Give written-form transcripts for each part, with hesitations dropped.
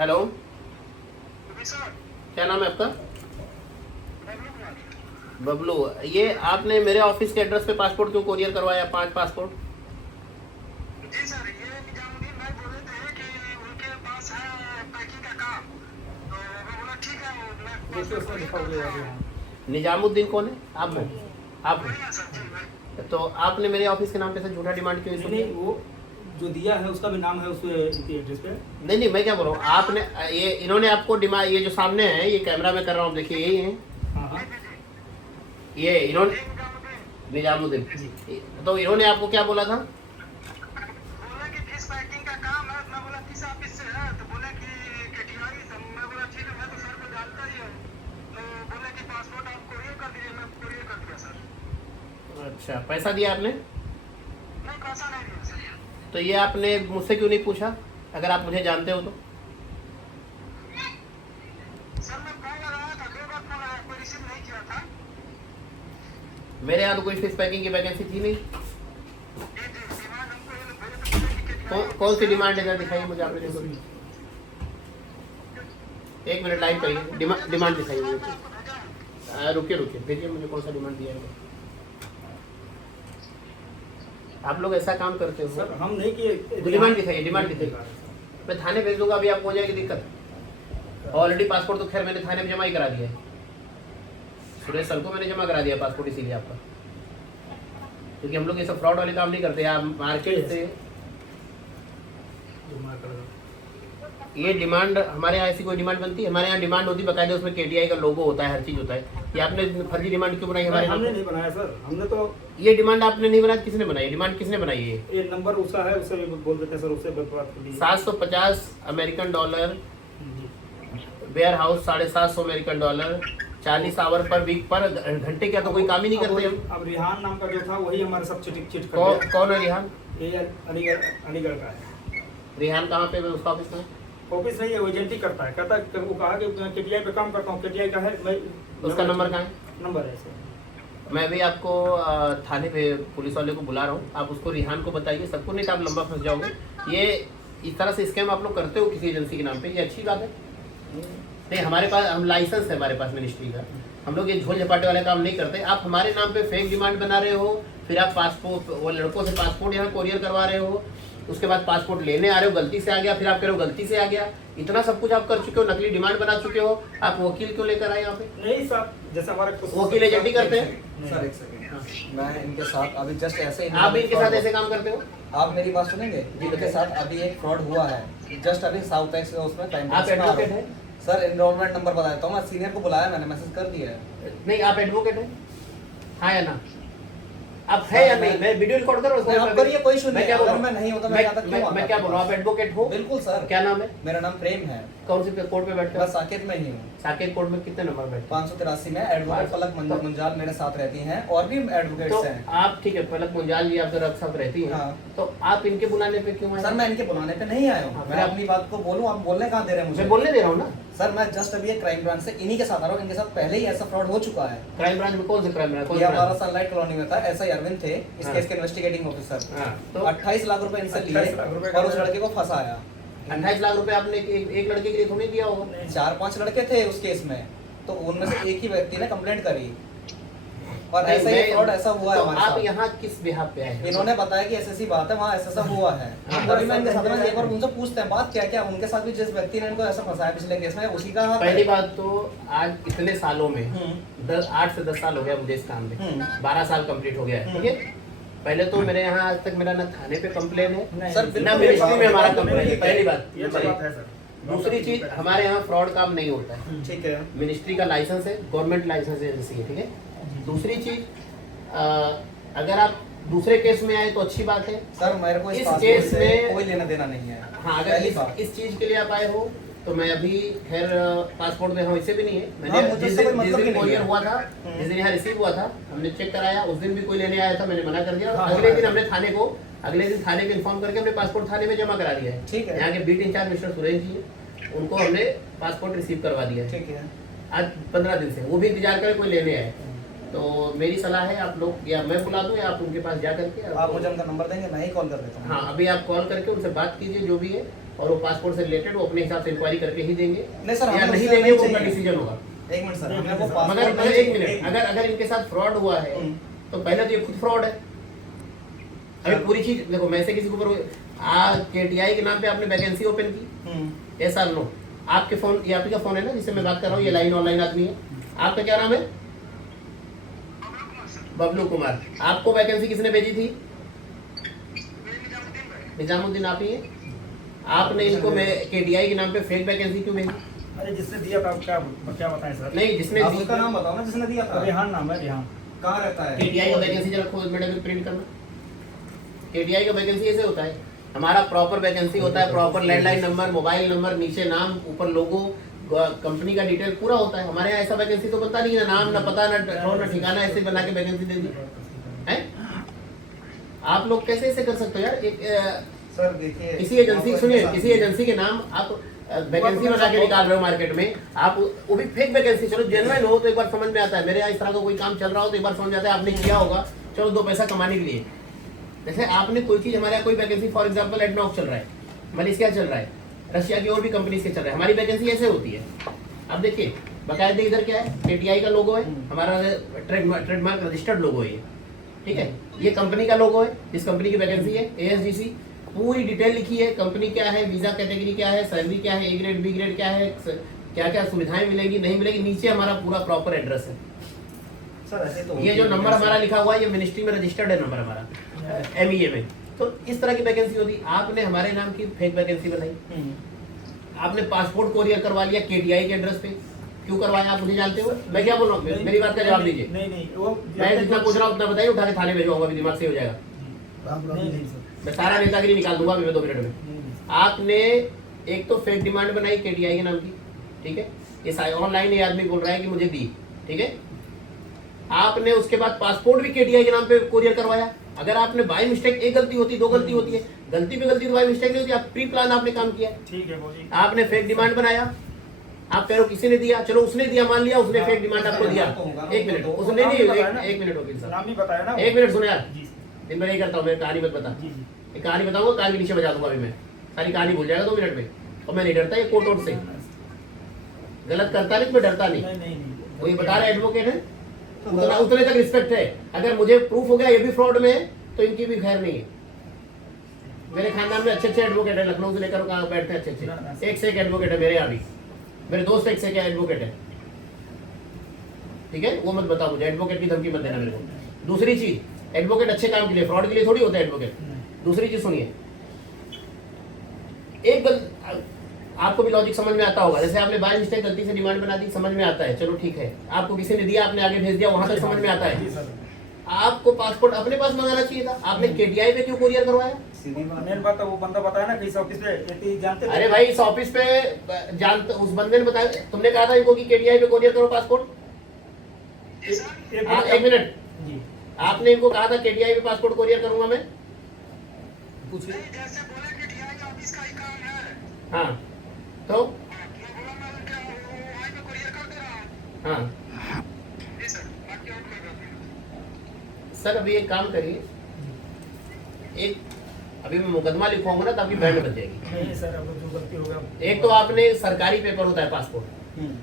Hello, sir, क्या नाम है आपका? बबलू कुमार। बबलू। ये आपने मेरे ऑफिस के एड्रेस पे पासपोर्ट क्यों कोरियर करवाया? 5 पासपोर्ट। जी सर, ये निजामुद्दीन भाई बोले थे कि उनके पास है पैकिंग का काम, तो मैं बोला ठीक है, मैं देखिए पासपोर्ट उसमें कोरियर लिखा कर हुआ देता है हूँ। यहाँ। निजामुद्दीन कौन है? आप हो? आप वही है सर जी, वही। हो? तो आपने मेरे ऑफिस के नाम पे सर झूठा डिमांड क्यों इशू नहीं किया? वो जो दिया है उसका भी नाम है उसके इनके एड्रेस पे। नहीं नहीं, मैं क्या बोल रहा हूँ, आपने ये इन्होंने आपको डिमांड, ये जो सामने है, ये कैमरा में कर रहा हूँ, देखिए यही है। हाँ हाँ जी जी जी, ये इन्होंने निजामुद्दीन निजामुद्दीन, जी। तो इन्होंने आपको क्या बोला था? बोले कि फिश पैकिंग का काम है। मैं बोला किस ऑफिस से है, तो बोले कि केटीआई से। मैं बोला ठीक है, मैं तो सर को जानता ही हूँ। तो बोले कि पासपोर्ट आप कोरियर कर दीजिए। मैं कोरियर कर दिया सर। अच्छा, पैसा दिया आपने? नहीं, पैसा नहीं दिया सर। तो ये आपने मुझसे क्यों नहीं पूछा, अगर आप मुझे जानते हो तो? सर मैं कॉल लगाया था, 2 बार कॉल आया, कोई रिसीव नहीं किया था। मेरे यहाँ तो कोई फिश पैकिंग की वैकेंसी थी नहीं। जी जी, डिमांड हमको ये लोग भेजे थे, बोले कि केटीआई कौन सी डिमांड है, दिखाइए मुझे आपने जो। एक मिनट लाइन करिए, डिमांड दिखाइए मुझे। आपको भेजा है। रुकिए रुकिए, भेजिए मुझे कौन सा डिमांड दिया है। आप लोग ऐसा काम करते हो? सर हम नहीं किए। डिमांड दिखाइए, डिमांड दिखाइए। मैं थाने भेज दूंगा, अभी आपको हो जाएगी दिक्कत। ऑलरेडी पासपोर्ट तो खैर मैंने थाने में जमा ही करा दिया है। सुरेश सर को मैंने जमा करा दिया पासपोर्ट, इसीलिए आपका, क्योंकि हम लोग ये सब फ्रॉड वाले काम नहीं करते। आप मार्केट से ये डिमांड, हमारे यहाँ ऐसी कोई डिमांड बनती है? हमारे यहाँ डिमांड होती है बकायदा, उसमें केटीआई का लोगो होता है, हर चीज होता है। ये आपने फर्जी डिमांड क्यों बनाई हमारे नाम हमने पे? नहीं बनाया सर, हमने तो ये डिमांड आपने नहीं बनाई, किसने बनाई? डिमांड किसने बनाई है? ये नंबर उसका है, उससे भी बोल देते हैं सर, उससे बात कर लीजिए। 750 अमेरिकन डॉलर, जी। Warehouse $750 American dollar, 40 hour per week, पर घंटे क्या तो कोई काम ही नहीं करते हम। अब रिहान नाम का जो था वही हमारे सब चिट कर कौन दिया। कौन है रिहान? ये अलीगढ़ का है। रिहान कहाँ पे? उसका ऑफिस में? ऑफिस नहीं है, वो एजेंट ही करता है। कहता है वो कहा कि केटीआई पे काम करता हूँ, केटीआई का है। मैं उसका नंबर कहाँ है? नंबर है सर। मैं भी आपको थाने पे पुलिस वाले को बुला रहा हूँ, आप उसको रिहान को बताइए, सबको, नहीं तो आप लंबा फंस जाओगे। ये इस तरह से स्कैम आप लोग करते हो किसी एजेंसी के नाम पे, ये अच्छी बात है नहीं? हमारे पास हम लाइसेंस है, हमारे पास मिनिस्ट्री का, हम लोग ये झोल झपाटे वाले काम नहीं करते। आप हमारे नाम पे फेक डिमांड बना रहे हो, फिर आप पासपोर्ट, वो लड़कों से पासपोर्ट यहाँ कोरियर करवा रहे हो, उसके बाद पासपोर्ट लेने आ रहे हो, गलती से आ गया, फिर आप कह रहे हो गलती से आ गया। इतना सब कुछ आप कर चुके हो, नकली डिमांड बना चुके हो, आप वकील क्यों लेकर आए यहाँ पे? नहीं सर, जैसे हमारे वकील एजेंटी करते हैं? सर एक सेकंड, मैं इनके साथ अभी जस्ट ऐसे ही, आप भी इनके साथ ऐसे काम करते हो? आप मेरी बात सुनेंगे? इनके साथ अभी एक फ्रॉड हुआ है, जस्ट अभी साउथ एक्स उसमें टाइम। आप एडवोकेट हैं? सर एनरोलमेंट नंबर बताता हूँ, मैं सीनियर को बुलाया, मैंने मैसेज कर दिया है। नहीं, आप एडवोकेट हैं? हाँ या ना? आप है या नहीं? मैं वीडियो रिकॉर्ड कर रहा हूँ, आप करिए, कोई इशू मैं नहीं क्या है। बोल अगर रहा मैं नहीं होता हूँ? मैं यहाँ तक क्यों आता? मैं क्या बोल रहा हूँ, आप एडवोकेट हो? बिल्कुल सर। क्या नाम है? मेरा नाम प्रेम है। कौन सी कोर्ट पे बैठते मैं हो? साकेत में ही हूँ, साकेत कोर्ट में कितने नंबर बैठते हो? 583 में। एडवोकेट फलक मुंजाल मेरे साथ रहती हैं, और भी तो एडवोकेट्स हैं। आप ठीक है, फलक मुंजाल जी आपके साथ रहती हैं, हाँ। तो आप इनके बुलाने पे क्यों आए? सर मैं इनके बुलाने पे नहीं आया हूँ, हाँ, मैं अपनी बात को बोलूँ, आप बोलने कहाँ दे रहे हैं मैं मुझे? बोलने दे रहा हूँ ना। सर मैं जस्ट अभी एक क्राइम ब्रांच से इन्हीं के साथ आ रहा हूँ, इनके साथ पहले ही ऐसा फ्रॉड हो चुका है। क्राइम ब्रांच में कौन से क्राइम ब्रांच? ये हमारा सनलाइट कॉलोनी में था, ऐसा अरविंद थे इस हाँ। केस के इन्वेस्टिगेटिंग ऑफिसर। हाँ, तो 28 लाख रुपए इनसे 28 लाख रुपए लिए और उस लड़के को फंसाया। 28 लाख रुपए आपने एक लड़के के लिए थोड़ी दिया होगा? 4-5 लड़के थे उस केस में, तो उनमें से एक ही व्यक्ति ने कंप्लेंट करी, और नहीं, ऐसा ही मैं- फ्रॉड ऐसा हुआ है तो हमारे आप साथ। यहाँ किस बिहाफ पे आए हैं? इन्होंने बताया कि ऐसी बात है, वहाँ ऐसा हुआ है। हाँ। तभी मैं इनके साथ में एक बार उनसे पूछते हैं बात क्या क्या, उनके साथ भी जिस व्यक्ति ने इनको ऐसा फंसाया पिछले केस में, उसी का हाथ है। पहली बात तो आज इतने सालों में हम्म। 8 से 10 साल हो गया मुझे इस काम में, हम्म। 12 साल कंप्लीट हो गया है, ठीक है? पहले तो मेरे यहाँ आज तक मेरा ना थाने पे कंप्लेन है, सर ना बिल्कुल मिनिस्ट्री में हमारा नहीं, कंप्लेन है, पहली बात। ये तो बात है सर। दूसरी चीज, हमारे यहाँ फ्रॉड काम नहीं होता है, ठीक है। मिनिस्ट्री का लाइसेंस है, गवर्नमेंट लाइसेंस एजेंसी है, ठीक है? दूसरी चीज, अगर आप दूसरे केस में आए तो अच्छी बात है। सर मेरे को इस इस केस केस से में- कोई लेना देना नहीं है। हाँ, अगर पहली बात। इस चीज के लिए आप आए हो तो मैं अभी खैर पासपोर्ट में वैसे भी नहीं है, हाँ, मैंने मुझे जिस इससे कोई दिन मतलब ही नहीं कोरियर है। हुआ था, जिस दिन यहाँ रिसीव हुआ था, हमने चेक कराया, उस दिन भी कोई लेने आया था, मैंने मना कर दिया। हाँ, अगले हाँ। दिन हमने अगले दिन थाने को इन्फॉर्म करके हमने पासपोर्ट थाने में जमा करा दिया है। ठीक है। यहाँ के beat in charge mister Suresh ji, उनको हमने पासपोर्ट रिसीव करवा दिया है ठीक है। आज 15 दिन से, वो भी इंतजार करें कोई लेने आए। तो मेरी सलाह है आप लोग, या मैं बुला दूं या आप उनके पास जा करके आप मुझे उनका नंबर देंगे, मैं ही कॉल कर देता हूँ। हाँ, अभी आप कॉल करके उनसे बात कीजिए जो भी है, और वो पासपोर्ट से रिलेटेड वो अपने हिसाब से इंक्वायरी करके ही देंगे नहीं सर, या हमें नहीं उससे देंगे, वो नहीं उनका चाहिए। डिसीजन होगा। एक मिनट सर, हमें वो मगर पासपोर्ट मगर नहीं एक चाहिए। मिनट, अगर इनके साथ फ्रॉड हुआ है तो पहले तो ये खुद फ्रॉड है। अभी पूरी चीज देखो, मैं से किसी के ऊपर KTI के नाम पे आपने वैकेंसी ओपन की, ऐसा नो, आपके फोन, ये आपका फोन है ना जिससे मैं बात कर रहा हूँ, ये लाइन ऑनलाइन आदमी है, आपका क्या नाम है? बबलू कुमार। आपको वैकेंसी किसने भेजी थी? निजामुद्दीन आप ही है। आपने इनको मैं KTI के नाम पे फेक वैकेंसी क्यों भेजी? अरे जिसने दिया था क्या क्या बताएं सर? नहीं, जिसने आप उसका नाम बताओ ना जिसने दिया था। रेहान नाम है, रेहान। कहाँ रहता है? KTI का वैकेंसी जरा खोज मैडम प्रिंट करना। KTI का वैकेंसी ऐसे होता है, हमारा प्रॉपर वैकेंसी होता है, proper landline number, mobile number, नीचे नाम, ऊपर लोगो, कंपनी का डिटेल पूरा होता है। हमारे यहाँ ऐसा वैकेंसी तो बनता नहीं है, नाम ना पता ना ठिकाना, ऐसे बना के वैकेंसी दे दी है। आप लोग कैसे ऐसे कर सकते हो यार? एक सर देखिए, किसी एजेंसी, सुनिए, किसी एजेंसी के नाम आप वैकेंसी बना के निकाल रहे हो मार्केट में, आप वो भी फेक वैकेंसी। चलो जेन्युइन हो तो एक बार समझ में आता है, मेरे यहाँ इस तरह का कोई काम चल रहा हो तो एक बार समझ आता है आपने किया होगा, चलो 2 पैसा कमाने के लिए। जैसे आपने कोई चीज, हमारे यहाँ कोई वैकेंसी फॉर एग्जाम्पल एडनॉक चल रहा है, मलेशिया चल रहा है, रशिया की और भी कंपनीज के चल रहा है, हमारी वैकेंसी ऐसे होती है। अब देखिए बाकायदे इधर क्या है, KTI का लोगो है, हमारा ट्रेडमार्क रजिस्टर्ड लोगो है ये, ठीक है। ये कंपनी का लोगो है, इस कंपनी की वैकेंसी है, ASGC, पूरी डिटेल लिखी है, कंपनी क्या है, वीजा कैटेगरी क्या है, सैलरी क्या है, A ग्रेड B ग्रेड क्या है, क्या क्या सुविधाएं मिलेंगी नहीं मिलेगी, नीचे हमारा पूरा प्रॉपर एड्रेस है। सर ऐसे तो ये जो नंबर हमारा लिखा हुआ है, ये मिनिस्ट्री में रजिस्टर्ड है नंबर हमारा, MEA में। तो इस तरह की वैकेंसी होती। आपने हमारे नाम की फेक वैकेंसी बनाई, आपने पासपोर्ट कोरियर करवा लिया KTI के एड्रेस पे, क्यों करवाया आप मुझे जानते हो? मैं क्या बोल रहा हूँ, मेरी बात का जवाब दीजिए। नहीं वो मैं जितना पूछ रहा हूँ उतना बताइए, उठा के थाने भेजूंगा, अभी दिमाग से हो जाएगा। नहीं सर, मैं सारा नेतागिरी निकाल दूंगा अभी 2 मिनट में। आपने एक तो फेक डिमांड बनाई KTI के नाम की, ठीक है, ये ऑनलाइन ये आदमी बोल रहा है कि मुझे दी, ठीक है। आपने उसके बाद पासपोर्ट भी KTI के नाम पे कोरियर करवाया। अगर आपने बाय मिस्टेक, एक गलती होती, 2 गलती होती है, गलती पे गलती तो बाय मिस्टेक नहीं होती, आप प्री प्लान आपने काम किया, ठीक है बोलिए। आपने फेक डिमांड बनाया, आप कह रहे हो किसी ने दिया, चलो उसने दिया, मान लिया उसने फेक डिमांड आपको दिया, 1 मिनट, उसने नहीं, 1 मिनट वकील साहब, नाम नहीं बताया ना? 1 मिनट सुनो यार, जी दिन भर नहीं करता हूँ मैं, कहानी मत बता। जी जी। एक कहानी बताऊंगा, कान के नीचे बजा दूंगा अभी मैं, सारी कहानी भूल जाएगा 2 मिनट में। और मैं नहीं डरता ये कोर्ट वोर्ट से, गलत करता नहीं, मैं डरता नहीं। नहीं वो ये बता रहे एडवोकेट है, उतने तक रिस्पेक्ट है। अगर मुझे प्रूफ हो गया ये भी फ्रॉड में है तो इनकी भी खैर नहीं है। मेरे खानदान में अच्छे एडवोकेट है, लखनऊ से लेकर कहाँ बैठते हैं अच्छे, एक से एक एडवोकेट है मेरे यहाँ भी, मेरे दोस्त एक से एक एडवोकेट है, ठीक है। वो मत बताओ मुझे, एडवोकेट की धमकी मत देना मेरे को। दूसरी चीज, एडवोकेट अच्छे काम के लिए, फ्रॉड के लिए थोड़ी होता है एडवोकेट। दूसरी चीज सुनिए, आपको भी लॉजिक समझ में आता होगा, जैसे आपने बाय मिस्टेक गलती से डिमांड बना दी, समझ में आता है, चलो ठीक है, आपको किसी ने दिया, आपने आगे भेज दिया, वहां तक समझ में आता है। आपको पासपोर्ट अपने पास मंगाना चाहिए था, आपने KTI पे क्यों कोरियर करवाया? मेन बात है, वो बंदा बताया ना कि इस ऑफिस पे ये जानते थे। अरे भाई इस ऑफिस पे जानते, उस बंदे ने बताया, तुमने कहा था इनको कि KTI पे कोरियर करो पासपोर्ट। एक मिनट जी, आपने इनको कहा था KTI पे पासपोर्ट कोरियर करूंगा मैं? पूछिए। जैसे बोले कि DI ऑफिस का ही काम है, हाँ तो मैं बोला मैं क्या वो वहीं पे कुरियर कर दे रहा हूँ। हाँ जी सर, बाकी और कोई बात नहीं। सर अभी एक काम करिए, एक अभी मैं मुकदमा लिखवाऊंगा ना तो आपकी बैंड बच जाएगी। नहीं सर, अब जो गलती हो गया। एक तो आपने सरकारी पेपर होता है पासपोर्ट,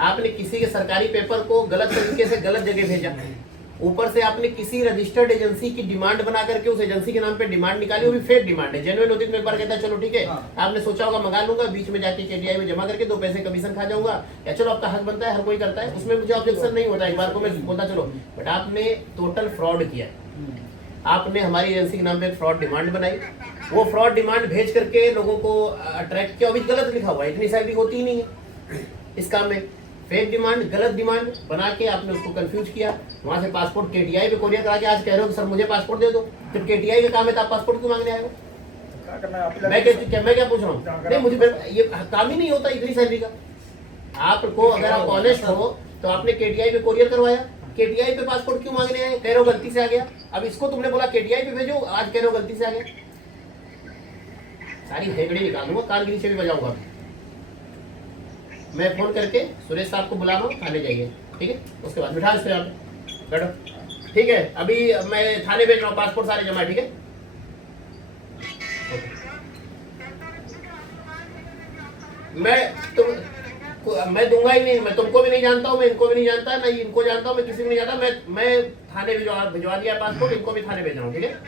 आपने किसी के सरकारी पेपर को गलत तरीके से गलत जगह भेजा, ऊपर से आपने किसी रजिस्टर्ड एजेंसी की डिमांड बना करके उस एजेंसी के नाम पे डिमांड निकाली, वो भी फेक डिमांड है। जेन्युइन होती तो मैं एक बार कहता चलो ठीक है, आपने सोचा होगा मंगा लूंगा, बीच में जाके KTI में जमा करके 2 पैसे कमीशन खा जाऊंगा, या चलो आपका हक बनता है, हर कोई करता है, उसमें मुझे ऑब्जेक्शन नहीं होता, एक बार को मैं बोलता चलो। बट आपने टोटल फ्रॉड किया, आपने हमारी एजेंसी के नाम पे एक फ्रॉड डिमांड बनाई, वो फ्रॉड डिमांड भेज करके लोगों को अट्रैक्ट किया, अभी गलत लिखा हुआ है, इतनी सैलरी होती ही नहीं है इस काम में। फेक डिमांड, गलत डिमांड बना के आपने उसको कंफ्यूज किया, वहां से पासपोर्ट KTI पे कोरियर करा के आज कह रहे हो कि सर मुझे पासपोर्ट दे दो, फिर KTI का काम है तो आप पासपोर्ट क्यों मांगने आए हो? क्या करना है आप? मैं क्या पूछ रहा हूँ? नहीं मुझे ये काम ही नहीं होता इतनी सैलरी का। आपको अगर आप ऑनेस्ट हो तो आपने KTI पे कोरियर करवाया, KTI पे पासपोर्ट क्यों मांगने आए? कह रहे हो गलती से आ गया। अब इसको तुमने बोला KTI पे भेजो, आज कह रहे हो गलती से आ गया। सारी हेगड़ी निकाल दूंगा, कान के नीचे भी बजाऊंगा। मैं फोन करके सुरेश साहब को बुला रहा हूँ, थाने जाइए, ठीक है। उसके बाद बिठा इसको यहाँ पे, बैठो, ठीक है। अभी मैं थाने भेज रहा हूँ, पासपोर्ट सारे जमा, ठीक है। ओके। मैं दूंगा ही नहीं। मैं तुमको भी नहीं जानता हूँ, मैं इनको भी नहीं जानता, मैं इनको जानता हूँ, मैं किसी को नहीं जानता। मैं थाने भिजवा दिया पासपोर्ट, इनको भी थाने भेज रहा हूँ, ठीक है।